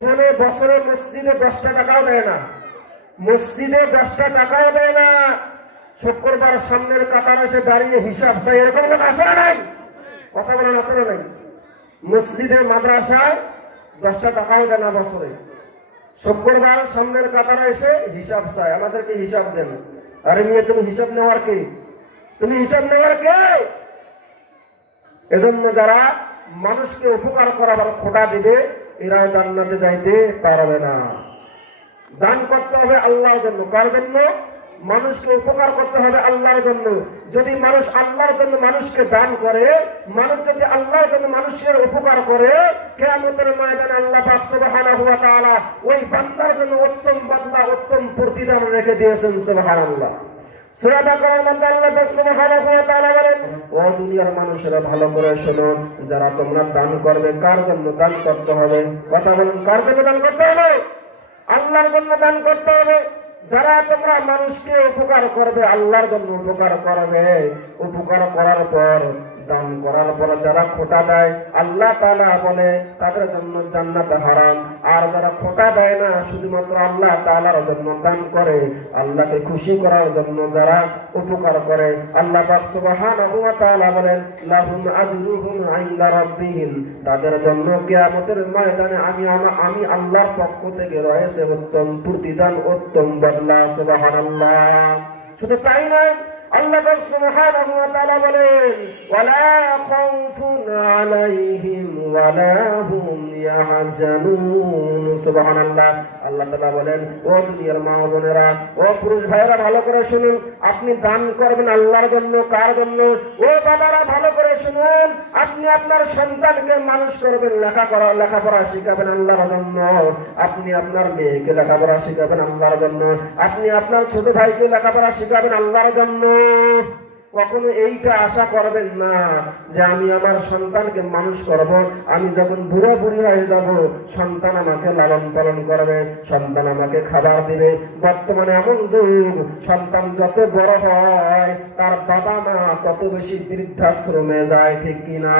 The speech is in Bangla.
বছরে মসজিদে 10টা টাকাও দেয় না, মসজিদে 10টা টাকাও দেয় না। শুক্রবার সামনের কাতারে এসে দাঁড়িয়ে হিসাব চাই, এরকম লোক আছে না নাই? কথা বলেন, আছে না নাই? মসজিদে মাদ্রাসায় 10টা টাকাও দেয় না বছরে। শুক্রবার সামনের কাতারে এসে হিসাব চাই, আমাদেরকে হিসাব দেন। আরে মেয়ে, তুমি হিসাব নেওয়ার কে? তুমি হিসাব নেওয়ার কে? এজন্য যারা মানুষকে উপকার করার খোটা দিবে, এরা জান্নাতে যাইতে পারবে না। দান করতে হবে আল্লাহর জন্য। কার জন্য? মানুষকে উপকার করতে হবে আল্লাহর জন্য। যদি মানুষ আল্লাহর জন্য মানুষকে দান করে, মানুষ যদি আল্লাহর জন্য মানুষের উপকার করে, কিয়ামতের ময়দানে আল্লাহ পাক সুবহানাহু ওয়া তাআলা ওই বান্দার জন্য উত্তম বান্দা, উত্তম প্রতিদান রেখে দিয়েছেন। সুবহানাল্লাহ। সূরা বাকারার মধ্যে আল্লাহ পাক সুবহানাহু ওয়া তাআলা বলেন, ও দুনিয়ার মানুষেরা ভালো করে শোনো, যারা তোমরা দান করবে, কার জন্য দান করতে হবে? কথা বলুন, কার জন্য দান করতে হবে? আল্লাহর জন্য দান করতে হবে। যারা তোমরা মানুষকে উপকার করবে, আল্লাহর জন্য উপকার করবে, উপকার করার পর, দান করার পর যারা খোটা দেয়, আল্লাহ তাআলা বলে তাদের জন্য জান্নাত হারাম। আর যারা খোটা দেয় না, শুধুমাত্র আল্লাহ তাআলার জন্য দান করে, আল্লাহকে খুশি করার জন্য যারা উপকার করে, আল্লাহ পাক সুবহানাহু ওয়া তাআলা বলেন, লাহুম আজরুহুম ইনদা রাব্বিহিম, তাদের জন্য কিয়ামতের ময়দানে আমি আল্লাহর পক্ষ থেকে রয়েছে উত্তম প্রতিদান, উত্তম বদলা। সুবহানাল্লাহ। শুধু তাই নয়, আল্লাহ পাক সুবহানাহু ওয়া তাআলা বলেন, ওয়ালা খাউফুন আলাইহিম ওয়ালা হুম ইয়াহজানুন। সুবহানাল্লাহ। আল্লাহ তাআলা বলেন, ও দুনিয়ার মা বোনেরা, ও পুরুষ ভাইয়েরা, ভালো করে শুনুন। আপনি দান করবেন আল্লাহর জন্য। কার জন্য? ও বাবারা, ভালো করে শুনুন। আপনি আপনার সন্তানকে মানুষ করবেন, লেখাপড়া শিখাবেন আল্লাহর জন্য। আপনি আপনার মেয়েকে লেখাপড়া শিখাবেন আল্লাহর জন্য। আপনি আপনার ছোট ভাইকে লেখাপড়া শিখাবেন আল্লাহর জন্য। কখনো এইটা আশা করবেন না যে আমি আমার সন্তানকে মানুষ করব, আমি যখন বুড়া বুড়ি হয়ে যাব সন্তান আমাকে লালন পালন করবে, সন্তান আমাকে খাবার দিবে। বর্তমানে এমন যুগ, সন্তান যত বড় হয় তার বাবা মা তত বেশি বৃদ্ধাশ্রমে যায়, ঠিক কিনা?